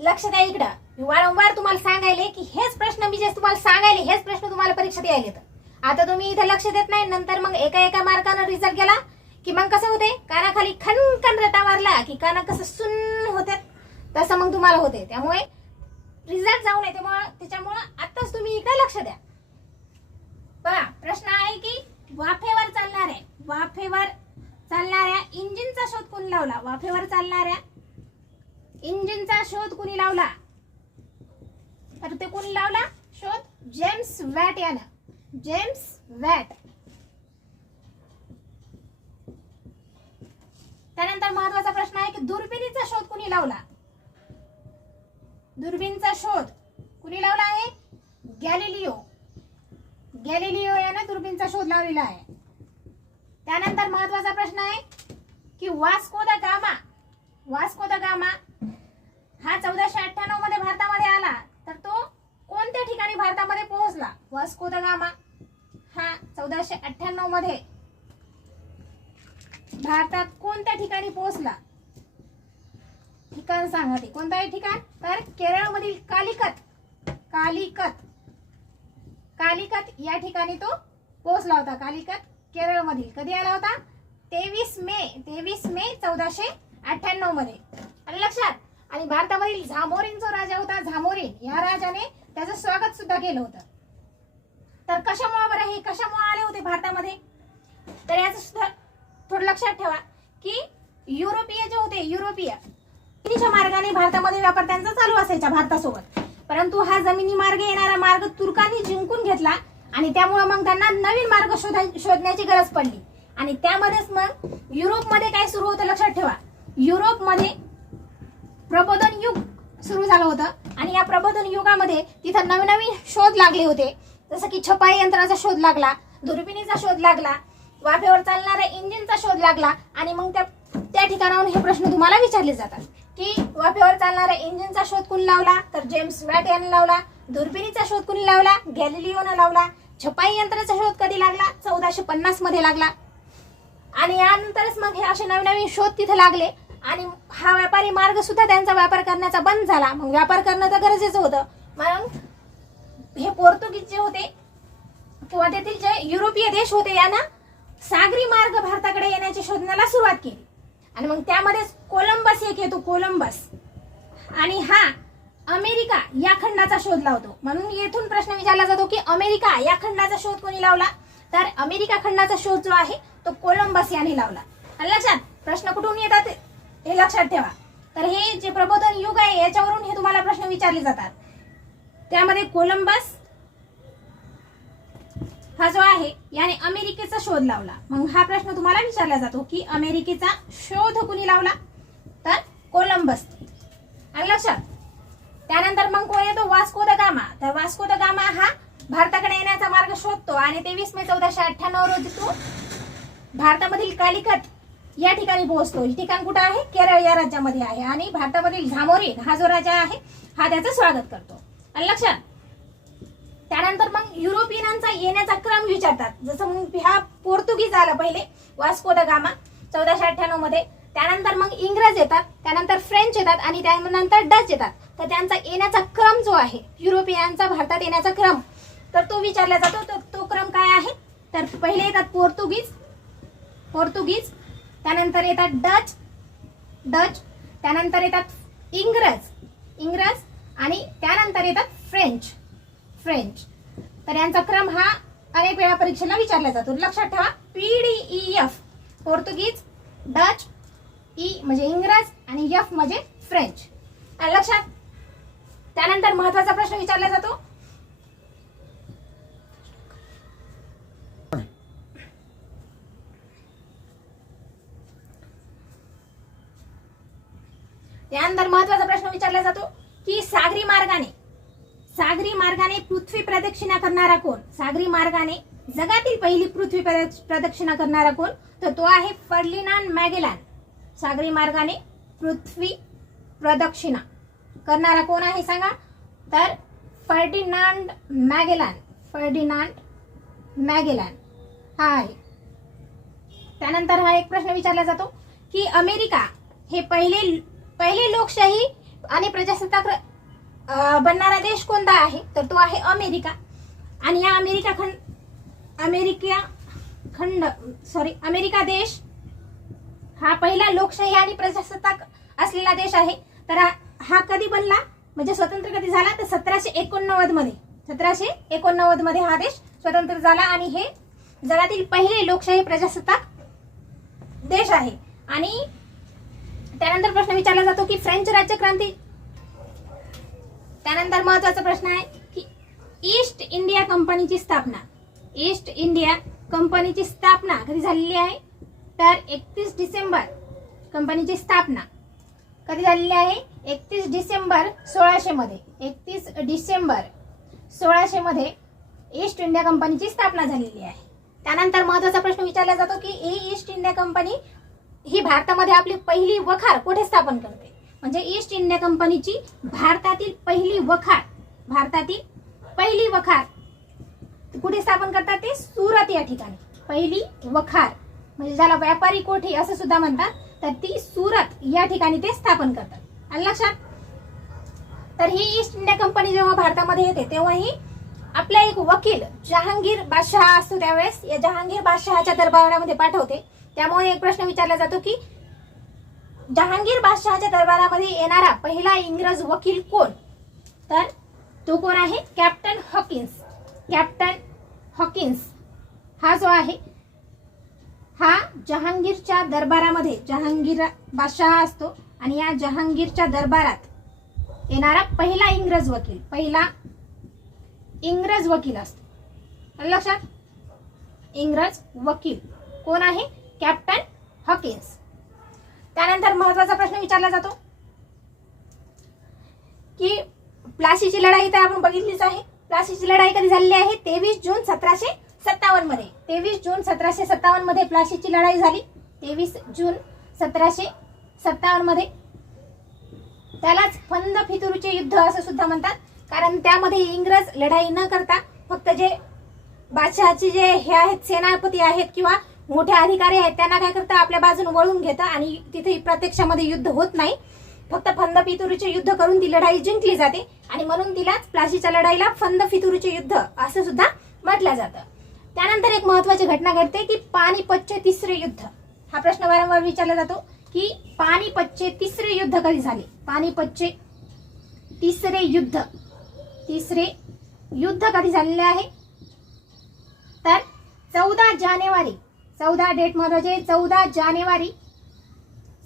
लक्ष द्या इकडं. मी वारंवार तुम्हाला सांगायले की हेच प्रश्न मी जे तुम्हाला सांगायले हेच प्रश्न तुम्हाला परीक्षेत यायले तर. आता तुम्ही इथे लक्ष देत नाही नंतर मग एका एका मार्कानं रिझल्ट गेला की मग कसं होते? कानाखाली खनखन रटा मारला की काना कसं सुन्न होते? तसं मग तुम्हाला होते. त्यामुळे रिझल्ट जाऊ नये त्यामुळे त्याच्यामुळं आताच तुम्ही इकडे लक्ष द्या. पहा प्रश्न आहे की वाफेवर चालणाऱ्या वाफेवर चालणाऱ्या इंजिनचा शोध कोण लावला? वाफेवर चालणाऱ्या इंजिनचा शोध कुणी लावला? तर ते कोणी लावला? शोध जेम्स वॅट यानं. James Watt. त्यानंतर महत्त्वाचा प्रश्न आहे की दुर्बिणीचा शोध कुणी लावला? दुर्बीनचा शोध कुणी लावला आहे? गॅलिलिओ. गॅलिलिओ यानं दुर्बीनचा शोध लावलेला आहे. त्यानंतर महत्त्वाचा प्रश्न आहे की Vasco da Gama. Vasco da Gama हा चौदाशे अठ्ठ्याण्णवमध्ये भारतामध्ये आला तर तो कोणत्या ठिकाणी भारतामध्ये पोहोचला? Vasco da Gama. हा चौदाशे अठ्ठ्याण्णवमध्ये भारतात कोणत्या ठिकाणी पोहोचला? ठिकाण सांगा ते. कोणतं ठिकाण? तर केरळमधील कालिकत. कालिकत. कालिकत या ठिकाणी तो पोहोचला होता. कालिकत केरळमधील. कधी आला होता? तेवीस मे तेवीस मे चौदाशे अठ्ठ्याण्णवमध्ये. आणि लक्षात? आणि भारतामधील झामोरीन जो राजा होता झामोरीन. या राजाने त्याचं स्वागत सुद्धा केलं होतं. तर कशामुळे बरं हे? कशामुळे आले होते भारतामध्ये? तर याचं सुद्धा थोडं लक्षात ठेवा की युरोपीय जे होते युरोपीय जमिनीच्या मार्गाने भारतामध्ये व्यापार त्यांचा चालू असायचा भारतासोबत. परंतु हा जमिनी मार्ग येणारा मार्ग तुर्कांनी जिंकून घेतला आणि त्यामुळे मग त्यांना नवीन मार्ग शोधा शोधण्याची गरज पडली. आणि त्यामध्येच मग युरोपमध्ये काय सुरू होतं लक्षात ठेवा. युरोपमध्ये प्रबोधन युग सुरू झालं होतं. आणि या प्रबोधन युगामध्ये तिथं नवीन नवीन शोध लागले होते. जसं की छपाई यंत्राचा शोध लागला दुर्बिणीचा शोध लागला वाफेवर चालणाऱ्या इंजिनचा शोध लागला आणि मग त्या त्या ठिकाणाहून हे प्रश्न तुम्हाला विचारले जातात. की वाफेवर चालणाऱ्या इंजिनचा शोध कुणी लावला? तर जेम्स वॅट याने लावला दुर्बिणीचा शोध कुणी लावला? गॅलिलिओनं लावला. छपाई यंत्राचा शोध कधी लागला? चौदाशे पन्नासमध्ये लागला. आणि यानंतरच मग हे असे नवीन नवीन शोध तिथे लागले. आणि हा व्यापारी मार्ग सुद्धा त्यांचा व्यापार करण्याचा बंद झाला. मग व्यापार करणं तर गरजेचं होतं. मग हे पोर्तुगीज जे होते किंवा तेथील जे युरोपीय देश होते यांना सागरी मार्ग भारताकडे येण्याची शोधण्याला सुरुवात केली. आणि मग त्यामध्येच कोलंबस एक येतो कोलंबस. आणि हा अमेरिका या खंडाचा शोध लावतो. म्हणून येथून प्रश्न विचारला जातो की अमेरिका या खंडाचा शोध कोणी लावला? तर अमेरिका खंडाचा शोध जो आहे तो कोलंबस याने लावला. आणि लक्षात प्रश्न कुठून येतात? हे लक्षात ठेवा. तर हे जे प्रबोधन युग आहे याच्यावरून हे तुम्हाला प्रश्न विचारले जातात. त्यामध्ये कोलंबस हा जो आहे याने अमेरिकेचा शोध लावला. मग हा प्रश्न तुम्हाला विचारला जातो की अमेरिकेचा शोध कुणी लावला? तर कोलंबस. आणि लक्षात त्यानंतर मग कोण येतो? Vasco da Gama. तर वास्को द गामा हा भारताकडे येण्याचा मार्ग शोधतो आणि तेवीस मे चौदाशे अठ्ठ्याण्णव रोजी तो भारतामधील कालिकत या ठिकाणी पोहोचतो. हे ठिकाण कुठं आहे? केरळ या राज्यामध्ये आहे. आणि भारतामधील झामोरीन हा जो राजा आहे हा त्याचं स्वागत करतो. आणि लक्षात त्यानंतर मग युरोपियनांचा येण्याचा क्रम विचारतात. जसं मग हा पोर्तुगीज आला पहिले वास्को द गामा चौदाशे अठ्ठ्याण्णवमध्ये. त्यानंतर मग इंग्रज येतात त्यानंतर फ्रेंच येतात आणि त्यानंतर डच येतात. तर त्यांचा येण्याचा क्रम जो आहे युरोपियनचा भारतात येण्याचा क्रम तर तो विचारला जातो. तर तो क्रम काय आहे? तर पहिले येतात पोर्तुगीज पोर्तुगीज त्यानंतर येतात डच डच त्यानंतर येतात इंग्रज इंग्रज आणि त्यानंतर येतात फ्रेंच फ्रेंच. तर यांचा क्रम हा अनेक वेळा परीक्षेला विचारला जातो. लक्षात ठेवा पीडीई एफ पोर्तुगीज डच ई म्हणजे इंग्रज आणि एफ म्हणजे फ्रेंच. लक्षात? त्यानंतर महत्त्वाचा प्रश्न विचारला जातो त्यानंतर महत्त्वाचा प्रश्न विचारला जातो की सागरी मार्गाने सागरी मार्गाने पृथ्वी प्रदक्षिणा करणारा कोण? सागरी मार्गाने जगातील पहिली पृथ्वी प्रदक्ष- प्रदक्षिणा करणारा कोण? तर तो आहे फर्लिनान मॅगेलान. सागरी मार्गाने पृथ्वी प्रदक्षिणा करणारा कोण आहे सांगा? तर फर्डिनांड मॅगेलान. फर्डिनांड मॅगेलान हा आहे. त्यानंतर हा एक प्रश्न विचारला जातो की अमेरिका हे पहिले पहिले लोकशाही आणि प्रजासत्ताक बनणारा देश कोणता आहे? तर तो आहे अमेरिका. आणि या अमेरिका खंड अमेरिका खंड सॉरी अमेरिका देश हा पहिला लोकशाही आणि प्रजासत्ताक असलेला देश आहे. तर हा- हा कधी बनला? म्हणजे स्वतंत्र कधी झाला? तर सतराशे एकोणनव्वदमध्ये. सतराशे एकोणनव्वदमध्ये हा देश स्वतंत्र झाला आणि हे जगातील पहिले लोकशाही प्रजासत्ताक देश आहे. आणि त्यानंतर प्रश्न विचारला जातो की फ्रेंच राज्यक्रांती त्यानंतर महत्त्वाचा प्रश्न आहे की ईस्ट इंडिया कंपनीची स्थापना. ईस्ट इंडिया कंपनीची स्थापना कधी झालेली आहे? तर एकतीस डिसेंबर कंपनीची स्थापना कधी झालेली आहे? एकतीस डिसेंबर सोळाशे मध्ये. एकतीस डिसेंबर सोळाशे मध्ये ईस्ट इंडिया कंपनीची स्थापना झालेली आहे. त्यानंतर महत्त्वाचा प्रश्न विचारला जातो की ही ईस्ट इंडिया कंपनी ही भारतामध्ये आपली पहिली वखार कुठे स्थापन करते? म्हणजे ईस्ट इंडिया कंपनीची भारतातील पहिली वखार भारतातील पहिली वखार कुठे स्थापन करतात ते? सुरत या ठिकाणी. पहिली वखार. म्हणजे ज्याला व्यापारी कोठी असं सुद्धा म्हणतात तर ती सुरत या ठिकाणी ते स्थापन करतात. आणि लक्षात तर ही ईस्ट इंडिया कंपनी जेव्हा भारतामध्ये येते तेव्हा ही आपला एक वकील जहांगीर बादशहा असतो त्यावेळेस या जहांगीर बादशहाच्या दरबारामध्ये पाठवते. त्यामुळे एक प्रश्न विचारला जातो की जहांगीर बादशहाच्या दरबारामध्ये येणारा पहिला इंग्रज वकील कोण? तर तो कोण आहे? Captain Hawkins. Captain Hawkins. हा जो आहे हा जहांगीरच्या दरबारामध्ये जहांगीर बादशहा असतो आणि या जहांगीरच्या दरबारात येणारा पहिला इंग्रज वकील पहिला इंग्रज वकील असतो. लक्षात इंग्रज वकील कोण आहे? Captain Hawkins. त्यानंतर महत्त्वाचा प्रश्न विचारला जातो की प्लासीची लढाई तर आपण बघितलीच आहे. प्लासीची लढाई कधी झालेली आहे? तेवीस जून सतराशे सत्तावन्नमध्ये. तेवीस जून सतराशे सत्तावन्नमध्ये प्लासीची लढाई झाली. तेवीस जून सतराशे सत्तावन्नमध्ये. त्यालाच फंद फितुरूचे युद्ध असं सुद्धा म्हणतात. कारण त्यामध्ये इंग्रज लढाई न करता फक्त जे बादशहाची जे हे आहेत सेनापती आहेत किंवा मोठे अधिकारी आहेत त्यांना काय करतं आपल्या बाजून वळून घेतं आणि तिथे प्रत्यक्षामध्ये युद्ध होत नाही. फक्त फंद फितुरीचे युद्ध करून ती लढाई जिंकली जाते आणि म्हणून तिलाच प्लाशीच्या लढाईला फंद फितुरीचे युद्ध असं सुद्धा म्हटलं जातं. त्यानंतर एक महत्वाची घटना घडते की पानिपतचे तिसरे युद्ध. हा प्रश्न वारंवार विचारला जातो की पानिपतचे तिसरे युद्ध कधी झाले? पानिपतचे तिसरे युद्ध. तिसरे युद्ध कधी झालेले आहे? तर चौदा जानेवारी चौदा डेट महत्त्वाचे चौदा जानेवारी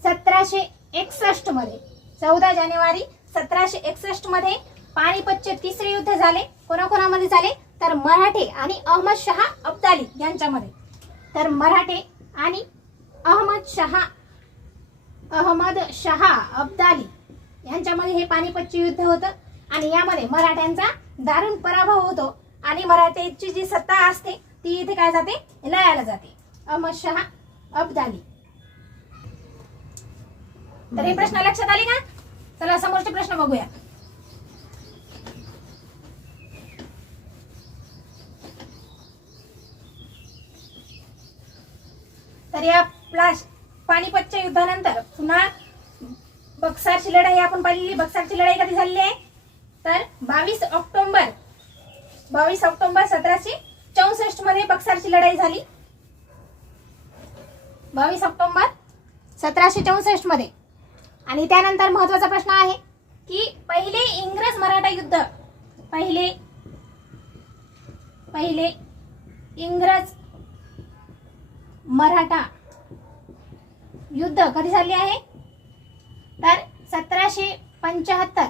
सतराशे एकसष्टमध्ये. चौदा जानेवारी सतराशे एकसष्टमध्ये पानिपतचे तिसरे युद्ध झाले. कोणाकोणामध्ये झाले? तर मराठे आणि अहमद शहा अब्दाली यांच्यामध्ये. तर मराठे आणि अहमद शहा अहमद शहा अब्दाली यांच्यामध्ये हे पानिपतचे युद्ध होतं. आणि यामध्ये मराठ्यांचा दारुण पराभव होतो. आणि मराठ्याची जी सत्ता असते ती इथे काय जाते? लयाला जाते. अहमद शहा अब्दाली. तर हे प्रश्न लक्षात आले का? चला समोरचे प्रश्न बघूया. तर या प्लाश पानिपतच्या युद्धानंतर पुन्हा बक्सारची लढाई आपण पाहिलेली बक्सारची लढाई कधी झालेली आहे? तर बावीस ऑक्टोंबर बावीस ऑक्टोंबर सतराशे चौसष्टमध्ये बक्सारची लढाई झाली. बावीस ऑक्टोंबर सतराशे चौसष्टमध्ये आणि त्यानंतर महत्त्वाचा प्रश्न आहे की पहिले इंग्रज मराठा युद्ध पहिले पहिले इंग्रज मराठा युद्ध कधी झाले आहे? तर सतराशे पंच्याहत्तर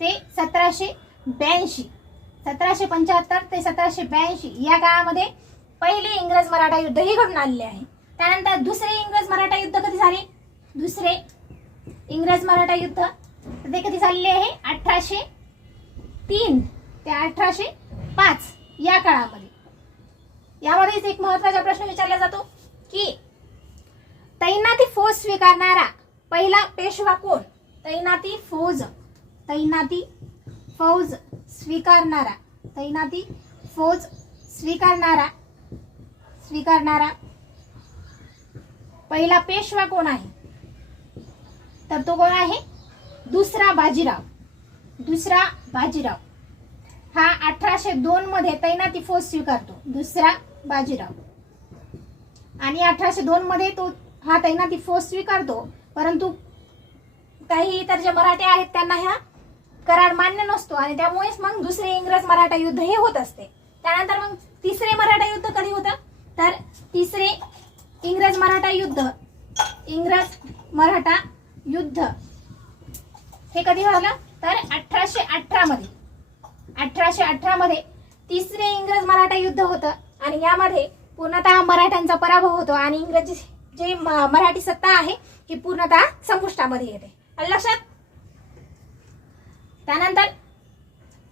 ते सतराशे ब्याऐंशी सतराशे पंच्याहत्तर ते सतराशे ब्याऐंशी या काळामध्ये पहिले इंग्रज मराठा युद्ध ही घडून आलेले आहे. त्यानंतर दुसरे इंग्रज मराठा युद्ध कधी झाले? दुसरे इंग्रज मराठा युद्ध ते कधी झालेले आहे? अठराशे तीन ते अठराशे पाच या काळामध्ये. यामध्येच एक महत्त्वाचा प्रश्न विचारला जातो की तैनाती फौज स्वीकारणारा पहिला पेशवा कोण? तैनाती फौज तैनाती फौज स्वीकारणारा तैनाती फौज स्वीकारणारा स्वीकारणारा पहिला पेशवा कोण आहे? तर तो कोण आहे? दुसरा बाजीराव. दुसरा बाजीराव. हा अठराशे दोन मध्ये तैनाती फौज स्वीकारतो. दुसरा बाजीराव. आणि अठराशे दोन मध्ये तो हा तैनाती फौज स्वीकारतो. परंतु काही इतर जे मराठे आहेत त्यांना ह्या करार मान्य नसतो. आणि त्यामुळेच मग दुसरे इंग्रज मराठा युद्ध हे होत असते. त्यानंतर मग तिसरे मराठा युद्ध कधी होतं? तर तिसरे इंग्रज मराठा युद्ध. इंग्रज मराठा युद्ध. हे कधी झालं तर अठराशे अठरा मध्ये. अठराशे अठरा मध्ये तिसरे इंग्रज मराठा युद्ध होतं आणि यामध्ये पूर्णतः मराठ्यांचा पराभव होतो आणि इंग्रजी जे मराठी सत्ता आहे ही पूर्णतः संपुष्टामध्ये येते. लक्षात? त्यानंतर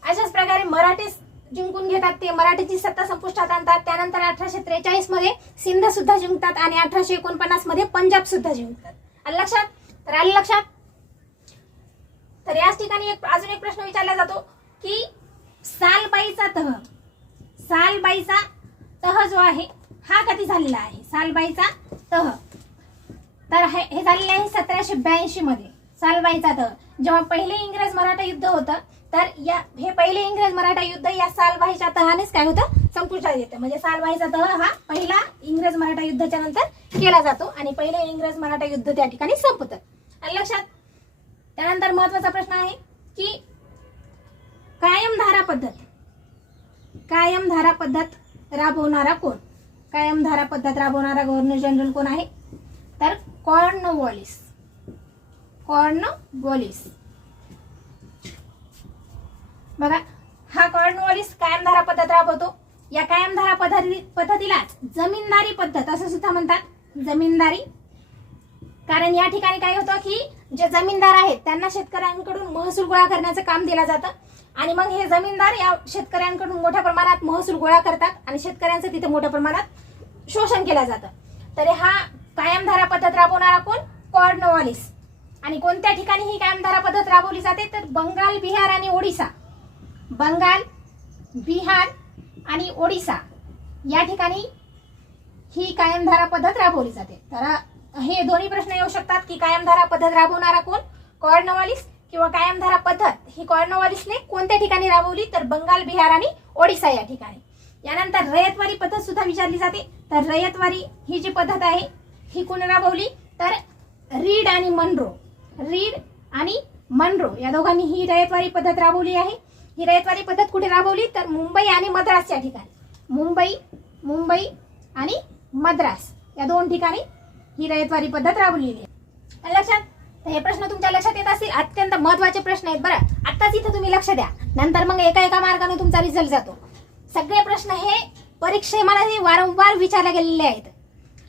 अशाच प्रकारे मराठी जिंकून घेतात ते. मराठीची सत्ता संपुष्टात आणतात. त्यानंतर अठराशे त्रेचाळीसमध्ये सिंध सुद्धा जिंकतात आणि अठराशे एकोणपन्नासमध्ये पंजाब सुद्धा जिंकतात. आलं लक्षात? तर आलं लक्षात? तर याच ठिकाणी एक अजून एक प्रश्न विचारला जातो की सालबाईचा तह सालबाईचा तह जो आहे हा कधी झालेला आहे? सालबाईचा तह. तर हे हे झालेले आहे सतराशे ब्याऐंशी मध्ये. सालबाईचा तह. जेव्हा पहिले इंग्रज मराठा युद्ध होतं तर या हे पहिले इंग्रज मराठा युद्ध या सालबाईच्या तहानेच काय होतं? संपुष्टात येतं. म्हणजे सालबाईचा तह हा पहिला इंग्रज मराठा युद्धाच्या नंतर केला जातो आणि पहिले इंग्रज मराठा युद्ध त्या ठिकाणी संपतं. आणि लक्षात त्यानंतर महत्त्वाचा प्रश्न आहे की कायम धारा पद्धत कायम धारा पद्धत राबवणारा कोण? कायम धारा पद्धत राबवणारा गव्हर्नर जनरल कोण आहे? तर कॉर्नवॉलिस कॉर्नवॉलिस. बघा हा कॉर्नवॉलिस कायमधारा पद्धत राबवतो. या कायमधारा पद्धती पद्धतीलाच जमीनदारी पद्धत असं सुद्धा म्हणतात. जमीनदारी. कारण या ठिकाणी काय होतं की जे जमीनदार आहेत त्यांना शेतकऱ्यांकडून महसूल गोळा करण्याचं काम दिलं जातं. आणि मग हे जमीनदार या शेतकऱ्यांकडून मोठ्या प्रमाणात महसूल गोळा करतात आणि शेतकऱ्यांचं तिथे मोठ्या प्रमाणात शोषण केलं जातं. तर हा कायमधारा पद्धत राबवणारा कोण कॉर्नवॉलिस आणि कोणत्या ठिकाणी ही कायमधारा पद्धत राबवली जाते? तर बंगाल बिहार आणि ओडिसा. बंगाल बिहार आणि ओडिसा या ठिकाणी ही कायमधारा पद्धत राबवली जाते. तर हे दोन्ही प्रश्न येऊ शकतात की कायमधारा पद्धत राबवणारा कोण? कॉर्नवालिस किंवा कायमधारा पद्धत? ही कॉर्नवालिसने कोणत्या ठिकाणी राबवली? तर बंगाल बिहार आणि ओडिसा या ठिकाणी. यानंतर रयतवारी पद्धत सुद्धा विचारली जाते. तर रयतवारी ही जी पद्धत आहे ही कोणी राबवली? तर रीड आणि मनरो. रीड आणि मनरो. या दोघांनी ही रयतवारी पद्धत राबवली आहे. ही पद्धत कुठे राबवली? तर मुंबई आणि मद्रास या ठिकाणी. मुंबई मुंबई आणि मद्रास या दोन ठिकाणी ही रयतवारी पद्धत राबवलेली आहे. लक्षात तर हे प्रश्न तुमच्या लक्षात येत असतील? अत्यंत महत्त्वाचे प्रश्न आहेत बरं. आत्ताच इथं तुम्ही लक्ष द्या. नंतर मग एका एका मार्गाने तुमचा रिझल्ट जातो. सगळे प्रश्न हे परीक्षेमध्ये वारंवार विचारले गेलेले आहेत.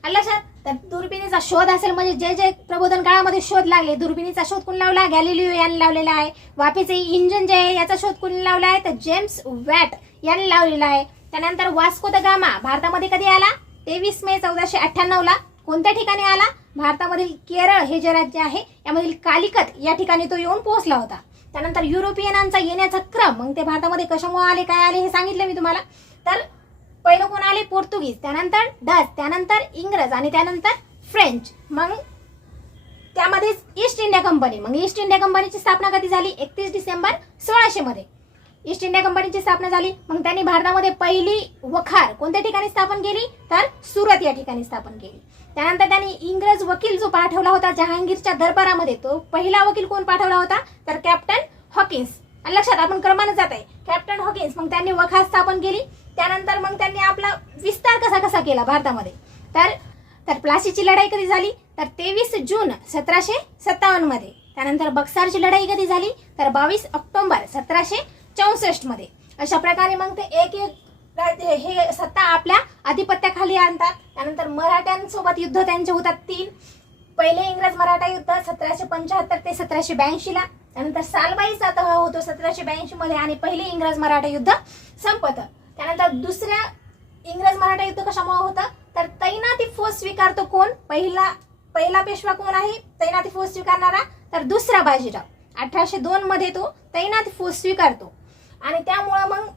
लक्षात तर दुर्बिणीचा शोध असेल म्हणजे जे जे प्रबोधन काळामध्ये शोध लागले दुर्बिणीचा शोध कोण लावला? गॅलिलिओ यांनी लावलेला आहे. वाफेचे इंजिन जे आहे याचा शोध कोणी लावला आहे? तर जेम्स वॅट यांनी लावलेला आहे. त्यानंतर वास्को द गामा भारतामध्ये कधी आला? तेवीस मे चौदाशे अठ्ठ्याण्णव ला. कोणत्या ठिकाणी आला? भारतामधील केरळ हे जे राज्य आहे यामधील कालिकत या ठिकाणी तो येऊन पोहोचला होता. त्यानंतर युरोपियनांचा येण्याचा क्रम मग ते भारतामध्ये कशामुळे आले काय आले हे सांगितलं मी तुम्हाला. तर पहिलं कोण आले? पोर्तुगीज. त्यानंतर डच त्यानंतर इंग्रज आणि त्यानंतर फ्रेंच. मग त्यामध्येच ईस्ट इंडिया कंपनी. मग ईस्ट इंडिया कंपनीची स्थापना कधी झाली? एकतीस डिसेंबर सोळाशे मध्ये ईस्ट इंडिया कंपनीची स्थापना झाली. मग त्यांनी भारतामध्ये पहिली वखार कोणत्या ठिकाणी स्थापन केली? तर सुरत या ठिकाणी स्थापन केली. त्यानंतर त्यांनी इंग्रज वकील जो पाठवला होता जहांगीरच्या दरबारामध्ये तो पहिला वकील कोण पाठवला होता? तर कॅप्टन हॉकिन्स. आणि लक्षात आपण क्रमानं जात आहे कॅप्टन हॉकिन्स. मग त्यांनी वखार स्थापन केली. त्यानंतर मग त्यांनी आपला विस्तार कसा कसा केला भारतामध्ये? तर तर प्लासीची लढाई कधी झाली? तर तेवीस जून सतराशे सत्तावन्नमध्ये. त्यानंतर बक्सारची लढाई कधी झाली? तर बावीस ऑक्टोंबर सतराशे चौसष्टमध्ये. अशा प्रकारे मग ते एक एक हे सत्ता आपल्या आधिपत्याखाली आणतात. त्यानंतर मराठ्यांसोबत युद्ध त्यांचे होतात तीन. पहिले इंग्रज मराठा युद्ध सतराशे पंच्याहत्तर ते सतराशे ब्याऐंशी ला. त्यानंतर सालबाईचा तह होतो सतराशे ब्याऐंशी मध्ये आणि पहिले इंग्रज मराठा युद्ध संपत. त्यानंतर दुसऱ्या इंग्रज मराठा युद्ध कशामुळे होतं? तर तैनाती फौज स्वीकारतो कोण? पहिला पहिला पेशवा कोण आहे? तैनाती फौज स्वीकारणारा. तर दुसरा बाजीराव. अठराशे दोन मध्ये तो तैनाती फौज स्वीकारतो. आणि त्यामुळं मग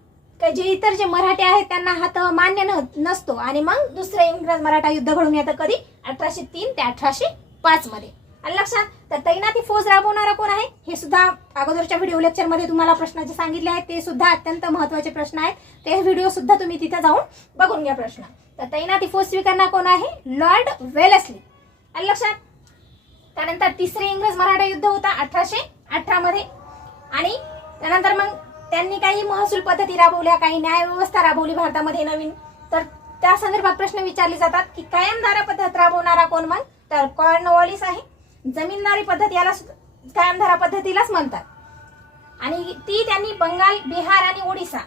जे इतर जे मराठे आहेत त्यांना हात मान्य नसतो. आणि मग दुसरं इंग्रज मराठा युद्ध घडून येतं कधी? अठराशे तीन ते अठराशे पाच मध्ये. आणि लक्षात तर तैनाती फौज राबवणारा कोण आहे? हे सुद्धा अगोदरच्या व्हिडिओ लेक्चरमध्ये तुम्हाला प्रश्न जे सांगितले आहेत ते सुद्धा अत्यंत महत्त्वाचे प्रश्न आहेत. ते व्हिडिओ सुद्धा तुम्ही तिथे जाऊन बघून घ्या प्रश्न. तर तैनाती फौज स्वीकारणार कोण आहे? Lord Wellesley. आणि लक्षात त्यानंतर तिसरे इंग्रज मराठा युद्ध होता अठराशे अठरा मध्ये. आणि त्यानंतर मग त्यांनी काही महसूल पद्धती राबवल्या काही न्याय व्यवस्था राबवली भारतामध्ये नवीन. तर त्या संदर्भात प्रश्न विचारले जातात की कायमधारा पद्धत राबवणारा कोण मग? तर कॉर्नवॉलिस आहे. जमीनदारी पद्धत याला कायमधारा पद्धतीलाच म्हणतात. आणि ती त्यांनी बंगाल बिहार आणि ओडिसा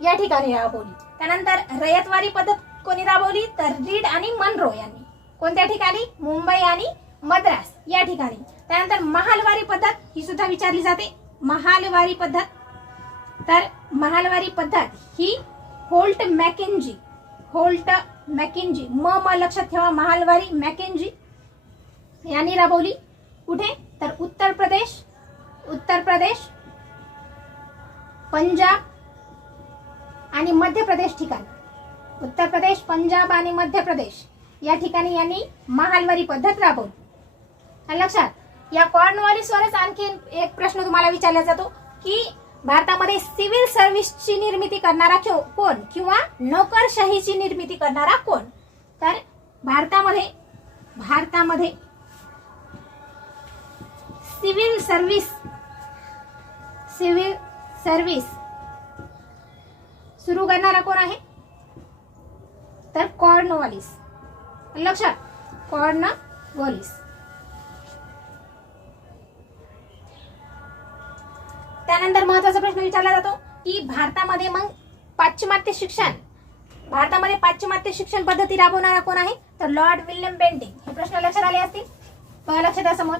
या ठिकाणी राबवली. त्यानंतर रयतवारी पद्धत कोणी राबवली? तर रीड आणि मनरो यांनी. कोणत्या ठिकाणी? मुंबई आणि मद्रास या ठिकाणी. त्यानंतर महालवारी पद्धत ही सुद्धा विचारली जाते. महालवारी पद्धत. तर महालवारी पद्धत ही होल्ट मॅकेंजी होल्ट मॅकेंजी. म म लक्षात ठेवा महालवारी मॅकेंजी यांनी राबवली. कुठे तर उत्तर प्रदेश उत्तर प्रदेश पंजाब आणि मध्य प्रदेश ठिकाण. उत्तर प्रदेश पंजाब आणि मध्य प्रदेश. या ठिकाणी यांनी महालवारी पद्धत राबवली. लक्षात या कॉर्नवॉलिसवरच आणखी एक प्रश्न तुम्हाला विचारला जातो की भारतामध्ये सिव्हिल सर्व्हिसची निर्मिती करणारा कोण? किंवा नोकरशाहीची निर्मिती करणारा कोण? तर भारतामध्ये भारतामध्ये सिव्हिल सर्व्हिस सिव्हिल सर्व्हिस. सुरू करणारा कोण आहे? तर कॉर्नवॉलिस. लक्षात कॉर्नवॉलिस. त्यानंतर महत्त्वाचा प्रश्न विचारला जातो की भारतामध्ये मग पाश्चिमात्य शिक्षण भारतामध्ये पाश्चिमात्य शिक्षण पद्धती राबवणारा कोण आहे? तर लॉर्ड विल्यम बेंटिंग हे प्रश्न लक्षात आले असतील? बघा लक्षात असं समोर.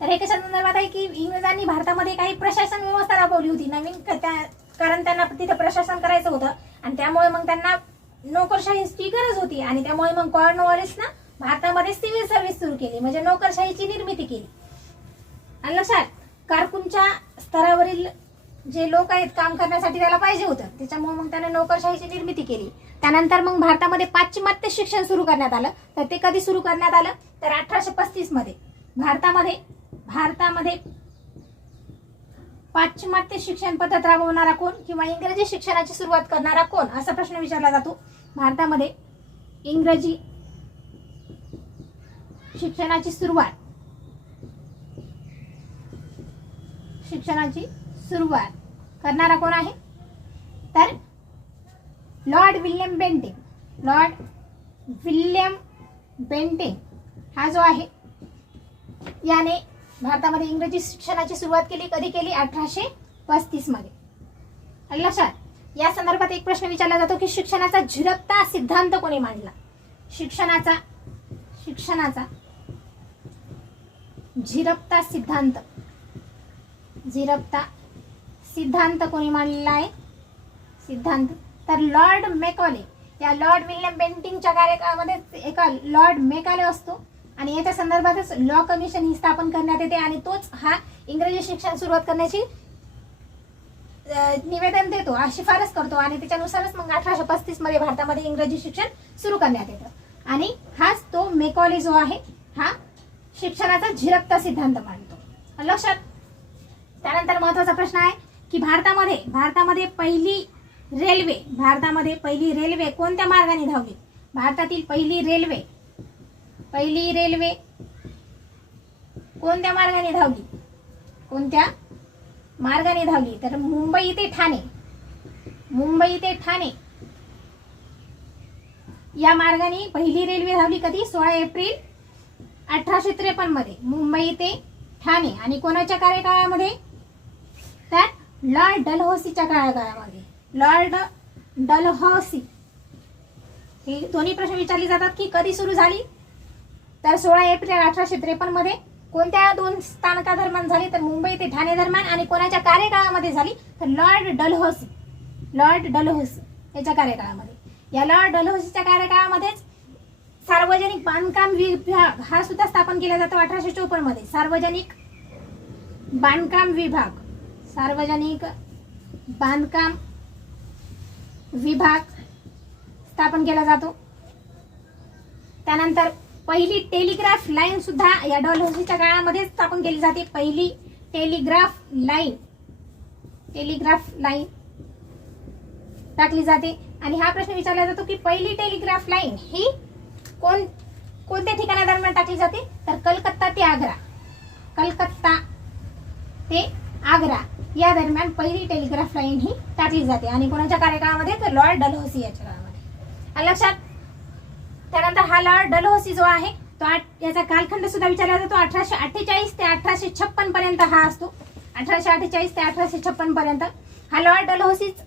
तर हे कशा संदर्भात आहे की इंग्रजांनी भारतामध्ये काही प्रशासन व्यवस्था राबवली होती. नवीन क- त्या- कारण त्यांना तिथे प्रशासन करायचं होतं. आणि त्यामुळे मग त्यांना नोकरशाहीची गरज होती. आणि त्यामुळे मग कॉर्नवॉलिसना भारतामध्ये सिव्हिल सर्व्हिस सुरू केली. म्हणजे नोकरशाहीची निर्मिती केली. आणि लक्षात कारकुनच्या स्तरावरील जे लोक आहेत काम करण्यासाठी त्याला पाहिजे होतं. त्याच्यामुळे मग त्याने नोकरशाहीची निर्मिती केली. त्यानंतर मग भारतामध्ये पाश्चिमात्य शिक्षण सुरू करण्यात आलं. तर ते कधी सुरू करण्यात आलं? तर अठराशे पस्तीसमध्ये भारतामध्ये भारतामध्ये पाश्चिमात्य शिक्षण पद्धत राबवणारा कोण किंवा इंग्रजी शिक्षणाची सुरुवात करणारा कोण? असा प्रश्न विचारला जातो. भारतामध्ये इंग्रजी शिक्षणाची सुरुवात शिक्षणाची सुरुवात करणारा कोण आहे? तर Lord William Bentinck Lord William Bentinck हा जो आहे याने भारतामध्ये इंग्रजी शिक्षणाची सुरुवात केली कधी केली? अठराशे पस्तीसमध्ये. लक्षात या संदर्भात एक प्रश्न विचारला जातो की शिक्षणाचा झिरपता सिद्धांत कोणी मांडला? शिक्षणाचा शिक्षणाचा झिरपता सिद्धांत. झिरपता सिद्धांत कोणी मांडलेला आहे? सिद्धांत. तर लॉर्ड मेकॉले या लॉर्ड विल्यम बेंटिंगच्या कार्यकाळामध्ये एका लॉर्ड मेकाले असतो. आणि याच्या संदर्भातच लॉ कमिशन ही स्थापन करण्यात येते आणि तोच हा इंग्रजी शिक्षण सुरुवात करण्याची निवेदन देतो. हा शिफारस करतो आणि त्याच्यानुसारच मग अठराशे पस्तीसमध्ये भारतामध्ये इंग्रजी शिक्षण सुरू करण्यात येतं. आणि हाच तो मेकॉली जो आहे हा शिक्षणाचा झिरकता सिद्धांत मांडतो. लक्षात? त्यानंतर महत्त्वाचा प्रश्न आहे की भारतामध्ये भारतामध्ये पहिली रेल्वे भारतामध्ये पहिली रेल्वे कोणत्या मार्गाने धावली? भारतातील पहिली रेल्वे पहिली रेल्वे. कोणत्या मार्गाने धावली? कोणत्या मार्गाने धावली? तर मुंबई ते ठाणे. मुंबई ते ठाणे. या मार्गाने पहिली रेल्वे धावली कधी? सोळा एप्रिल अठराशे त्रेपन्नमध्ये. मुंबई ते ठाणे. आणि कोणाच्या कार्यकाळामध्ये? तर लॉर्ड डलहौसीच्या कार्यकाळामध्ये. Lord Dalhousie. हे दोन्ही प्रश्न विचारले जातात की कधी सुरू झाली? तर सोळा एप्रिल अठराशे त्रेपन्नमध्ये कोणत्या दोन स्थानका दरम्यान झाली? तर मुंबई ते ठाणे दरम्यान. आणि कोणाच्या कार्यकाळामध्ये झाली? तर लॉर्ड डलहौसी. लॉर्ड डलहौसी याच्या कार्यकाळामध्ये. या लॉर्ड डलहौसीच्या कार्यकाळामध्येच सार्वजनिक बांधकाम विभाग हा सुद्धा स्थापन केला जातो अठराशे चोपन्नमध्ये. सार्वजनिक बांधकाम विभाग. सार्वजनिक बांधकाम विभाग स्थापन केला जातो. त्यानंतर पहिली टेलिग्राफ लाईन सुद्धा या डॉलहौसीच्या काळामध्ये स्थापन केली जाते. पहिली टेलिग्राफ लाईन. टेलिग्राफ लाईन टाकली जाते. आणि हा प्रश्न विचारला जातो की पहिली टेलिग्राफ लाईन ही कोण कोणत्या ठिकाणादरम्यान टाकली जाते? तर कलकत्ता ते आग्रा. कलकत्ता ते आग्रा या दरम्यान पहिली टेलिग्राफ लाईन ही टाकली जाते. आणि कोणाच्या कार्यकाळामध्ये? तर लॉर्ड डलहौसी याच्या काळामध्ये. लक्षात त्यानंतर हा लॉर्ड डलहौसी जो आहे तो आठ याचा कालखंड सुद्धा विचारला जातो. अठराशे अठ्ठेचाळीस ते अठराशे छप्पन पर्यंत हा असतो. अठराशे अठ्ठेचाळीस ते अठराशे छप्पन पर्यंत हा लॉर्ड डलहौसीच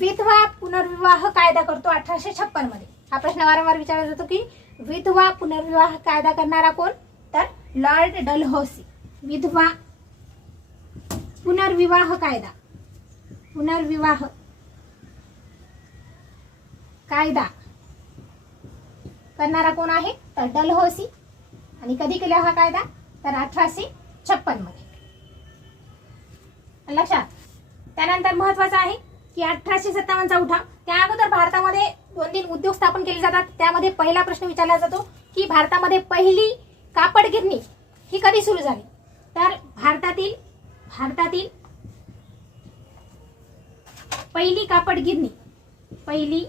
विधवा पुनर्विवाह कायदा करतो अठराशे छप्पनमध्ये. हा प्रश्न वारंवार विचारला जातो की विधवा पुनर्विवाह कायदा करणारा कोण? तर लॉर्ड डलहौसी विधवा पुनर्विवाह कायदा. पुनर्विवाह कायदा. करणारा कोण आहे? तर डलहौसी आणि कधी केला हा कायदा? तर अठराशे छप्पनमध्ये लक्षात त्यानंतर महत्वाचं आहे की अठराशे सत्तावन्नचा उठाव. त्या अगोदर भारतामध्ये दोन तीन उद्योग स्थापन केले जातात. त्यामध्ये पहिला प्रश्न विचारला जातो की भारतामध्ये पहिली कापड गिरणी ही कधी सुरू झाली? तर भारतातील भारतातील पहिली कापड गिरणी पहिली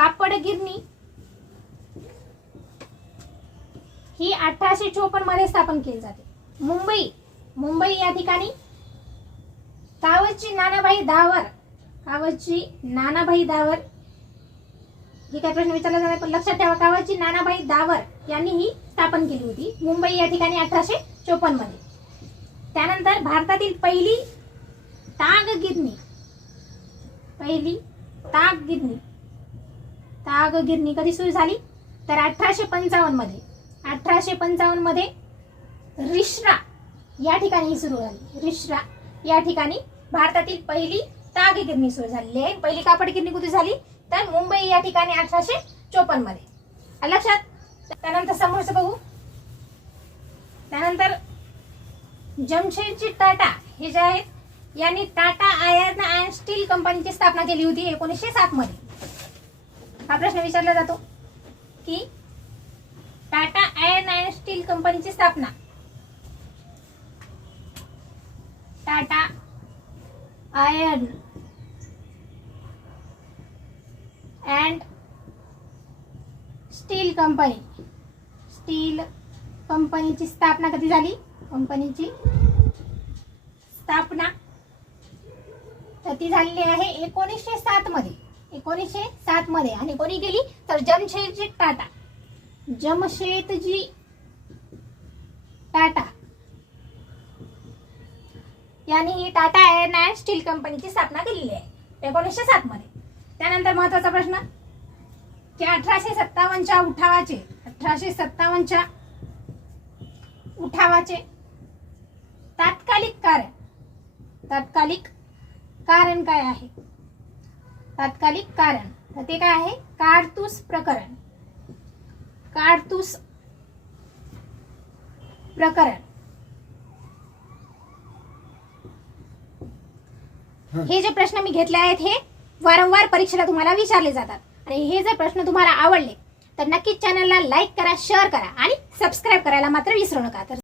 कापड गिरणी. ही अठराशे चोपन्नमध्ये स्थापन केली जाते. मुंबई मुंबई या ठिकाणी कावची नानाबाई दावर कावची नानाभाई दावर. ही काय प्रश्न विचारला जाणार पण लक्षात ठेवा कावची नानाभाई दावर यांनी ही स्थापन केली होती. मुंबई या ठिकाणी अठराशे चोपन्नमध्ये. त्यानंतर भारतातील पहिली ताग गिरणी. पहिली ताग गिरणी. ताग गिरणी कधी सुरू झाली? तर अठराशे पंचावन्नमध्ये अठराशे पंचावन्नमध्ये रिश्रा या ठिकाणी ही सुरू झाली. रिश्रा या ठिकाणी भारतातील पहिली ताग गिरणी सुरू झालेली आहे. पहिली कापड गिरणी कुठे झाली? तर मुंबई या ठिकाणी अठराशे चोपन्नमध्ये. लक्षात? त्यानंतर समोरचं बघू. त्यानंतर जमशेदजी टाटा हे जे आहेत यांनी टाटा आयर्न अँड स्टील कंपनीची स्थापना केली होती एकोणीसशे सात मध्ये. हा प्रश्न विचारला जातो की टाटा आयर्न अँड स्टील कंपनीची स्थापना. Tata iron and steel company. Steel कंपनीची स्थापना कधी झाली? कंपनीची स्थापना तर ती झालेली आहे? एकोणीसशे सात मध्ये. एकोणीसशे सात मध्ये आणि कोणी केली? तर जमशेदजी टाटा. जमशेदजी टाटा. यांनी ही टाटा आयर्न अँड स्टील कंपनीची स्थापना केलेली आहे. एकोणीसशे सात मध्ये. त्यानंतर महत्त्वाचा प्रश्न. की अठराशे सत्तावन्नच्या उठावाचे अठराशे सत्तावन्नच्या उठावाचे तात्कालिक कारण तात्कालिक कारण काय आहे? तात्कालिक कारण. तर ते काय आहे? कारतूस प्रकरण. कारतूस प्रकरण. हे. जे प्रश्न मी घेतले आहेत हे वारंवार परीक्षेला तुम्हाला विचारले जातात. आणि हे जर प्रश्न तुम्हाला आवडले तर नक्कीच चॅनलला लाईक करा शेअर करा आणि सबस्क्राईब करायला मात्र विसरू नका. तर